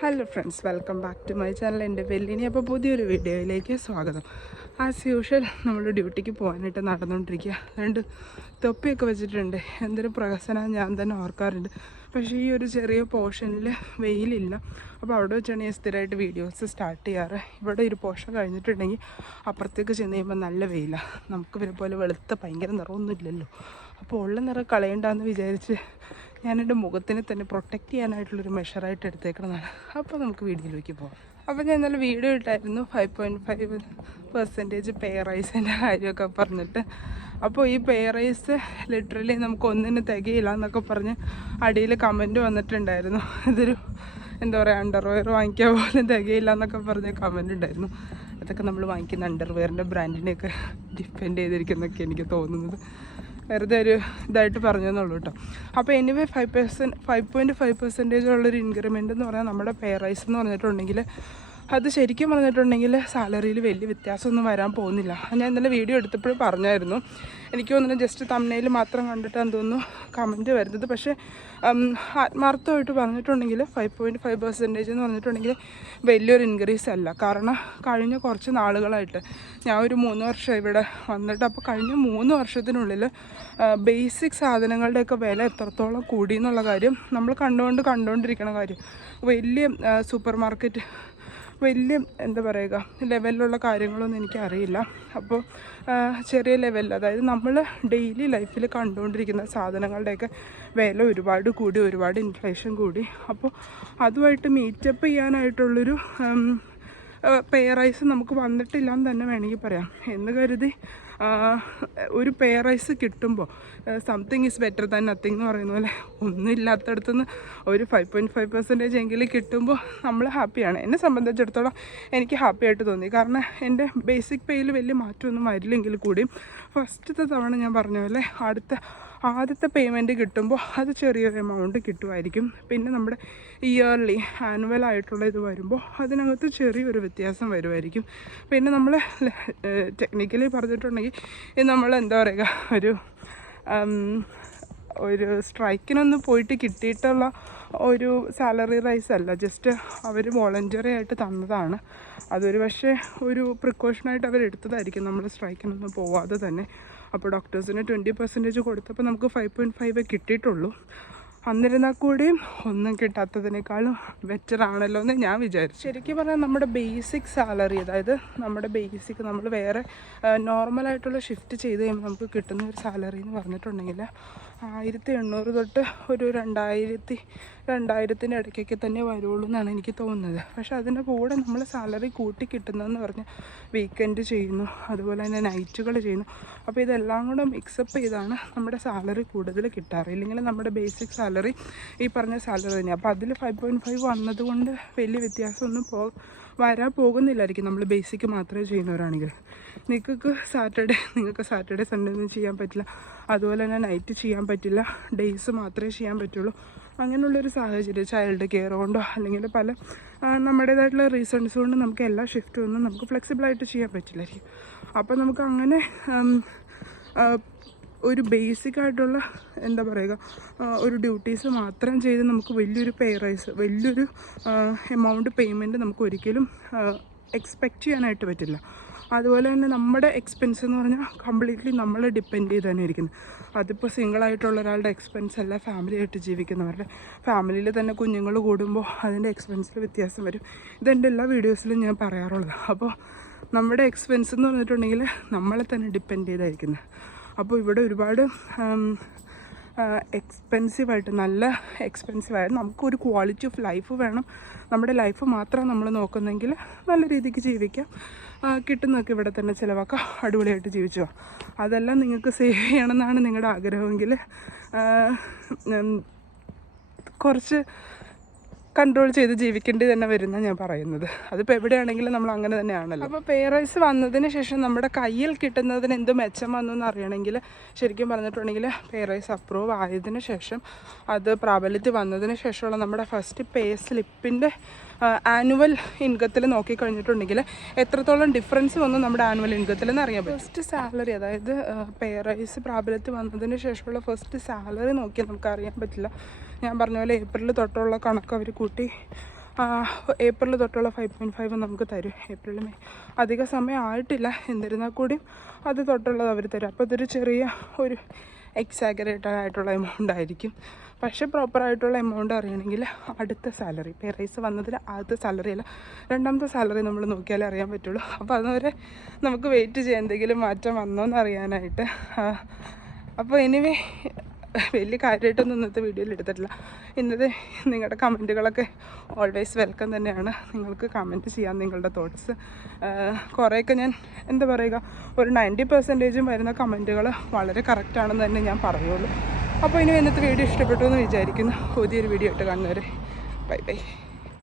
Hello friends welcome back to my channel എന്റെ വെല്ലിനി അപ്പോൾ പുതിയൊരു വീഡിയോയിലേക്ക് സ്വാഗതം. ആസ് യൂഷ്വൽ നമ്മൾ ഡ്യൂട്ടിക്ക് പോകാനായിട്ട് നടന്നുകൊണ്ടിരിക്കുക. രണ്ട് തൊപ്പിയൊക്കെ വെച്ചിട്ടുണ്ട്. എന്തൊരു പ്രഹസനം ഞാൻ തന്നെ ഓർക്കാറുണ്ട്. പക്ഷേ ഈ ഒരു ചെറിയ പോർഷനിൽ വെയിലില്ല. അപ്പോൾ അവിടെ വെച്ചാണ് ഞാൻ സ്ഥിരമായിട്ട് വീഡിയോസ് സ്റ്റാർട്ട് ചെയ്യാറ്. ഇവിടെ ഒരു പോർഷൻ കഴിഞ്ഞിട്ടുണ്ടെങ്കിൽ അപ്പുറത്തേക്ക് ചെന്ന് കഴിയുമ്പോൾ നല്ല വെയിലാണ് നമുക്ക് ഇവരെ പോലെ വെളുത്ത ഭയങ്കര നിറമൊന്നും ഇല്ലല്ലോ. അപ്പോൾ ഉള്ള നിറം കളയണ്ടെന്ന് വിചാരിച്ച് ഞാൻ എന്റെ മുഖത്തിനെ തന്നെ പ്രൊട്ടക്റ്റ് ചെയ്യാനായിട്ടുള്ളൊരു മെഷറായിട്ട് എടുത്തേക്കണമെന്നാണ് അപ്പോൾ നമുക്ക് വീഡിയോയിലേക്ക് പോകാം അപ്പോൾ ഞാൻ ഇന്നലെ വീഡിയോ ഇട്ടായിരുന്നു. Five point five percentage pay റൈസിന്റെ കാര്യമൊക്കെ പറഞ്ഞിട്ട്. അപ്പോൾ ഈ പേ റൈസ് ലിറ്ററലി നമുക്ക് ഒന്നിന് തികയില്ല എന്നൊക്കെ പറഞ്ഞ് അടിയിൽ കമന്റ് വന്നിട്ടുണ്ടായിരുന്നു. ഇതൊരു എന്താ പറയുക അണ്ടർവെയർ വാങ്ങിക്കാൻ പോലും തികയില്ല എന്നൊക്കെ പറഞ്ഞ് കമന്റ് ഉണ്ടായിരുന്നു അതൊക്കെ നമ്മൾ വാങ്ങിക്കുന്ന അണ്ടർവെയറിന്റെ ബ്രാൻഡിനെയൊക്കെ ഡിപ്പെൻഡ് ചെയ്തിരിക്കുന്നൊക്കെ എനിക്ക് തോന്നുന്നത്. വെറുതെ ഒരു ഇതായിട്ട് പറഞ്ഞതെന്നുള്ളൂ കേട്ടോ. അപ്പോൾ anyway five percent five point five percentage ഉള്ളൊരു ഇൻക്രിമെന്റ് എന്ന് പറഞ്ഞാൽ നമ്മുടെ പേ റൈസ് എന്ന് പറഞ്ഞിട്ടുണ്ടെങ്കിൽ അത് ശരിക്കും പറഞ്ഞിട്ടുണ്ടെങ്കിൽ സാലറിയിൽ വലിയ വ്യത്യാസമൊന്നും വരാൻ പോകുന്നില്ല. ഞാൻ ഇന്നലെ വീഡിയോ എടുത്തപ്പോഴും പറഞ്ഞായിരുന്നു. എനിക്ക് തോന്നുന്നു ജസ്റ്റ് തമ്മനയിൽ മാത്രം കണ്ടിട്ടാന്ന് തോന്നുന്നു കമന്റ് വരുന്നത്. പക്ഷേ ആത്മാർത്ഥമായിട്ട് പറഞ്ഞിട്ടുണ്ടെങ്കിൽ ഫൈവ് പോയിന്റ് ഫൈവ് പെർസെന്റേജ് എന്ന് പറഞ്ഞിട്ടുണ്ടെങ്കിൽ വലിയൊരു ഇൻക്രീസ് അല്ല. കാരണം കഴിഞ്ഞ കുറച്ച് നാളുകളായിട്ട് ഞാൻ ഒരു മൂന്ന് വർഷം ഇവിടെ വന്നിട്ട് അപ്പോൾ കഴിഞ്ഞ മൂന്ന് വർഷത്തിനുള്ളിൽ ബേസിക് സാധനങ്ങളുടെയൊക്കെ വില എത്രത്തോളം കൂടി എന്നുള്ള കാര്യം നമ്മൾ കണ്ടുകൊണ്ട് കണ്ടുകൊണ്ടിരിക്കണ കാര്യം. വലിയ സൂപ്പർ മാർക്കറ്റ് വലിയ എന്താ പറയുക ലെവലിലുള്ള കാര്യങ്ങളൊന്നും എനിക്കറിയില്ല. അപ്പോൾ ചെറിയ ലെവലിൽ അതായത് നമ്മൾ ഡെയിലി ലൈഫിൽ കണ്ടുകൊണ്ടിരിക്കുന്ന സാധനങ്ങളുടെയൊക്കെ വില ഒരുപാട് കൂടി ഒരുപാട് ഇൻഫ്ലേഷൻ കൂടി. അപ്പോൾ അതുമായിട്ട് മീറ്റപ്പ് ചെയ്യാനായിട്ടുള്ളൊരു പേ റൈസ് നമുക്ക് വന്നിട്ടില്ല എന്ന് തന്നെ വേണമെങ്കിൽ പറയാം. എന്ന് കരുതി ഒരു പേ റൈസ് കിട്ടുമ്പോൾ something is better than nothing എന്ന് പറയുന്ന പോലെ ഒന്നും ഇല്ലാത്തടത്തുനിന്ന് ഒരു ഫൈവ് പോയിന്റ് ഫൈവ് പെർസെന്റേജ് എങ്കിലും കിട്ടുമ്പോൾ നമ്മൾ ഹാപ്പിയാണ് എന്നെ സംബന്ധിച്ചിടത്തോളം എനിക്ക് ഹാപ്പിയായിട്ട് തോന്നി. കാരണം എന്റെ ബേസിക് പേയിൽ വലിയ മാറ്റമൊന്നും വരില്ലെങ്കിൽ കൂടിയും ഫസ്റ്റത്തെ തവണ ഞാൻ പറഞ്ഞ പോലെ അടുത്ത ആദ്യത്തെ പേയ്മെന്റ് കിട്ടുമ്പോൾ അത് ചെറിയൊരു എമൗണ്ട് കിട്ടുമായിരിക്കും. പിന്നെ നമ്മുടെ ഇയർലി ആനുവൽ ആയിട്ടുള്ള ഇത് വരുമ്പോൾ അതിനകത്ത് ചെറിയൊരു വ്യത്യാസം വരുമായിരിക്കും. പിന്നെ നമ്മൾ ടെക്നിക്കലി പറഞ്ഞിട്ടുണ്ടെങ്കിൽ നമ്മൾ എന്താ പറയുക ഒരു ഒരു സ്ട്രൈക്കിനൊന്നും പോയിട്ട് കിട്ടിയിട്ടുള്ള ഒരു സാലറി റൈസ് അല്ല. ജസ്റ്റ് അവർ വോളണ്ടറി ആയിട്ട് തന്നതാണ്. അതൊരു പക്ഷേ ഒരു പ്രിക്കോഷനായിട്ട് അവർ എടുത്തതായിരിക്കും നമ്മൾ സ്ട്രൈക്കിനൊന്നും പോവാതെ തന്നെ. അപ്പോൾ ഡോക്ടേഴ്സിന് ട്വന്റി പെർസെന്റേജ് കൊടുത്തപ്പോൾ നമുക്ക് ഫൈവ് പോയിന്റ് ഫൈവ് കിട്ടിയിട്ടുള്ളൂ. അന്നിരുന്നാൽ കൂടിയും ഒന്നും കിട്ടാത്തതിനേക്കാളും ബെറ്റർ ആണല്ലോ എന്ന് ഞാൻ വിചാരിച്ചു. ശരിക്കും പറഞ്ഞാൽ നമ്മുടെ ബേസിക് സാലറി അതായത് നമ്മുടെ ബേസിക് നമ്മൾ വേറെ നോർമലായിട്ടുള്ള ഷിഫ്റ്റ് ചെയ്ത് കഴിയുമ്പോൾ നമുക്ക് കിട്ടുന്ന ഒരു സാലറി എന്ന് പറഞ്ഞിട്ടുണ്ടെങ്കിൽ ആയിരത്തി എണ്ണൂറ് തൊട്ട് ഒരു രണ്ടായിരത്തി രണ്ടായിരത്തിന്റെ ഇടയ്ക്കൊക്കെ തന്നെ വരുള്ളൂ എന്നാണ് എനിക്ക് തോന്നുന്നത്. പക്ഷേ അതിന്റെ കൂടെ നമ്മൾ സാലറി കൂട്ടി കിട്ടുന്നതെന്ന് പറഞ്ഞാൽ വീക്കെൻഡ് ചെയ്യുന്നു. അതുപോലെ തന്നെ നൈറ്റുകൾ ചെയ്യുന്നു. അപ്പോൾ ഇതെല്ലാം കൂടെ മിക്സപ്പ് ചെയ്താണ് നമ്മുടെ സാലറി കൂടുതൽ കിട്ടാറ്. ഇല്ലെങ്കിൽ നമ്മുടെ ബേസിക് സാലറി ഈ പറഞ്ഞ സാലറി തന്നെയാണ് അപ്പോൾ അതിൽ ഫൈവ് പോയിന്റ് ഫൈവ് വന്നതുകൊണ്ട് വലിയ വ്യത്യാസമൊന്നും പോ വരാൻ പോകുന്നില്ലായിരിക്കും. നമ്മൾ ബേസിക് മാത്രമേ ചെയ്യുന്നവരാണെങ്കിൽ. നിങ്ങൾക്ക് സാറ്റർഡേ നിങ്ങൾക്ക് സാറ്റർഡേ സൺഡേ ഒന്നും ചെയ്യാൻ പറ്റില്ല. അതുപോലെ തന്നെ നൈറ്റ് ചെയ്യാൻ പറ്റില്ല. ഡേയ്സ് മാത്രമേ ചെയ്യാൻ പറ്റുള്ളൂ. അങ്ങനെയുള്ളൊരു സാഹചര്യം ചൈൽഡ് കെയർ കൊണ്ടോ അല്ലെങ്കിൽ പല നമ്മുടേതായിട്ടുള്ള റീസൺസ് കൊണ്ട് നമുക്ക് എല്ലാ ഷിഫ്റ്റും ഒന്നും നമുക്ക് ഫ്ലെക്സിബിളായിട്ട് ചെയ്യാൻ പറ്റില്ലായിരിക്കും. അപ്പോൾ നമുക്ക് അങ്ങനെ ഒരു ബേസിക് ആയിട്ടുള്ള എന്താ പറയുക ഒരു ഡ്യൂട്ടീസ് മാത്രം ചെയ്ത് നമുക്ക് വലിയൊരു പേ റൈസ് വലിയൊരു എമൗണ്ട് പേയ്മെന്റ് നമുക്ക് ഒരിക്കലും എക്സ്പെക്റ്റ് ചെയ്യാനായിട്ട് പറ്റില്ല. അതുപോലെ തന്നെ നമ്മുടെ എക്സ്പെൻസ് എന്ന് പറഞ്ഞാൽ കംപ്ലീറ്റ്ലി നമ്മൾ ഡിപ്പെൻഡ് ചെയ്ത് തന്നെ ഇരിക്കുന്നത് അതിപ്പോൾ സിംഗിളായിട്ടുള്ള ഒരാളുടെ എക്സ്പെൻസ് അല്ല ഫാമിലി ആയിട്ട് ജീവിക്കുന്നവരുടെ. ഫാമിലിയിൽ തന്നെ കുഞ്ഞുങ്ങൾ കൂടുമ്പോൾ അതിന്റെ എക്സ്പെൻസിൽ വ്യത്യാസം വരും. ഇതെന്റെ എല്ലാ വീഡിയോസിലും ഞാൻ പറയാറുള്ളത്. അപ്പോൾ നമ്മുടെ എക്സ്പെൻസ് എന്ന് പറഞ്ഞിട്ടുണ്ടെങ്കിൽ നമ്മളെ തന്നെ ഡിപ്പെൻഡ് ചെയ്തായിരിക്കുന്നത് അപ്പോൾ ഇവിടെ ഒരുപാട് എക്സ്പെൻസീവായിട്ട് നല്ല എക്സ്പെൻസീവായിട്ട് നമുക്കൊരു ക്വാളിറ്റി ഓഫ് ലൈഫ് വേണം. നമ്മുടെ ലൈഫ് മാത്രം നമ്മൾ നോക്കുന്നെങ്കിൽ നല്ല രീതിക്ക് ജീവിക്കാം. കിട്ടുന്നതൊക്കെ ഇവിടെ തന്നെ ചിലവാക്കാം. അടിപൊളിയായിട്ട് ജീവിച്ചു. അതെല്ലാം നിങ്ങൾക്ക് സേവ് ചെയ്യണമെന്നാണ് നിങ്ങളുടെ ആഗ്രഹമെങ്കിൽ കുറച്ച് കൺട്രോൾ ചെയ്ത് ജീവിക്കേണ്ടി തന്നെ വരുന്ന ഞാൻ പറയുന്നത്. അതിപ്പോൾ എവിടെയാണെങ്കിലും നമ്മൾ അങ്ങനെ തന്നെയാണല്ലോ. അപ്പോൾ പേ റൈസ് വന്നതിന് ശേഷം നമ്മുടെ കയ്യിൽ കിട്ടുന്നതിന് എന്ത് മെച്ചം വന്നു എന്ന് അറിയണമെങ്കിൽ ശരിക്കും പറഞ്ഞിട്ടുണ്ടെങ്കിൽ പേ റൈസ് അപ്രൂവ് ആയതിനു ശേഷം അത് പ്രാബല്യത്തിൽ വന്നതിന് ശേഷമുള്ള നമ്മുടെ ഫസ്റ്റ് പേ സ്ലിപ്പിന്റെ ആനുവൽ ഇൻകത്തിൽ നോക്കിക്കഴിഞ്ഞിട്ടുണ്ടെങ്കിൽ എത്രത്തോളം ഡിഫറൻസ് വന്നു നമ്മുടെ ആനുവൽ ഇൻകത്തിൽ എന്ന് അറിയാൻ പറ്റും. ഫസ്റ്റ് സാലറി അതായത് പേ റൈസ് പ്രാബല്യത്തിൽ വന്നതിന് ശേഷമുള്ള ഫസ്റ്റ് സാലറി നോക്കിയാൽ നമുക്ക് അറിയാൻ പറ്റില്ല. ഞാൻ പറഞ്ഞ പോലെ ഏപ്രിൽ തൊട്ടുള്ള കണക്ക് അവർ കൂട്ടി. ഏപ്രിൽ തൊട്ടുള്ള ഫൈവ് പോയിന്റ് ഫൈവ് നമുക്ക് തരും. April May. അധിക സമയം ആയിട്ടില്ല. എന്നിരുന്നാൽ കൂടിയും അത് തൊട്ടുള്ളത് അവർ തരും. അപ്പോൾ ഇതൊരു ചെറിയ ഒരു എക്സാഗറേറ്റഡ് ആയിട്ടുള്ള എമൗണ്ട് ആയിരിക്കും. പക്ഷേ പ്രോപ്പറായിട്ടുള്ള എമൗണ്ട് അറിയണമെങ്കിൽ അടുത്ത സാലറി പേ റൈസ് വന്നതിൽ ആദ്യത്തെ സാലറി അല്ല രണ്ടാമത്തെ സാലറി നമ്മൾ നോക്കിയാലേ അറിയാൻ പറ്റുള്ളൂ. അപ്പോൾ അതുവരെ നമുക്ക് വെയിറ്റ് ചെയ്യാൻ എന്തെങ്കിലും മാറ്റം വന്നോ എന്ന് അറിയാനായിട്ട് അപ്പോൾ എനിവേ വലിയ കാര്യമായിട്ടൊന്നും ഇന്നത്തെ വീഡിയോയിൽ എടുത്തിട്ടില്ല. ഇന്നത്തെ നിങ്ങളുടെ കമന്റുകളൊക്കെ ഓൾവേസ് വെൽക്കം തന്നെയാണ്. നിങ്ങൾക്ക് കമന്റ് ചെയ്യാൻ നിങ്ങളുടെ തോട്ട്സ് കുറേയൊക്കെ ഞാൻ എന്താ പറയുക ഒരു നയന്റി പെർസെന്റേജും വരുന്ന കമന്റുകൾ വളരെ കറക്റ്റാണെന്ന് തന്നെ ഞാൻ പറയുള്ളൂ. അപ്പോൾ ഇനി ഇന്നത്തെ വീഡിയോ ഇഷ്ടപ്പെട്ടു എന്ന് വിചാരിക്കുന്നു. പുതിയൊരു വീഡിയോ ഇട്ട് കാണുന്നവരെ ബൈ ബൈ